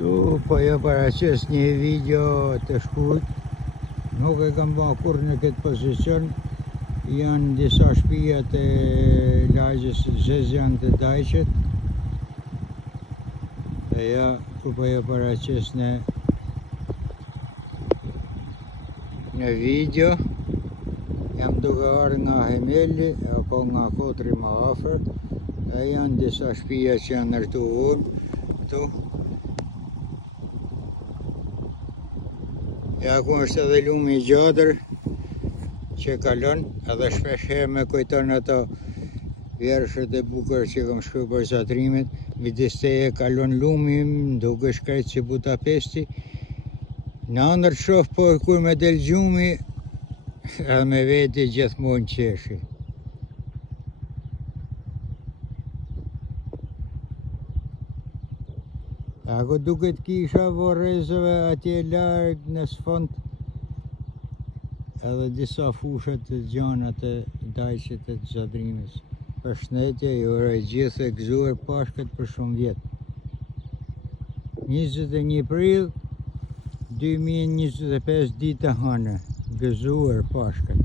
Këtu po jo paraqes një video të shkurt, nuk e kam bërë kur në këtë pozicion. Janë disa shtëpia të lagjes Zezjan të Dajqet. E ja, ku po jo paraqes në video. Jam duke ardhur nga Hemeli apo nga Kotri më afër. E janë disa shtëpia që janë ndërtuar këtu. Ja ku është edhe lumi I gjatër që kalon, edhe shpesh herë me kujton ato vjershët e bukur që kam shkruar për zatrimet. Midis teje kalon lumi, duke shkrejt si Budapesti. Në andër shoh po kur me del gjumi, edhe me veti gjithmonë qeshi. Ako duket kisha vorrezëve atje larg në sfond, edhe disa fushat të gjana të Dajqet të Zadrimit. Përshëndetje, ju uroj gjithë e gëzuar Pashkët për shumë vjet. 21 prill 2025 ditë hënë, gëzuar Pashkët.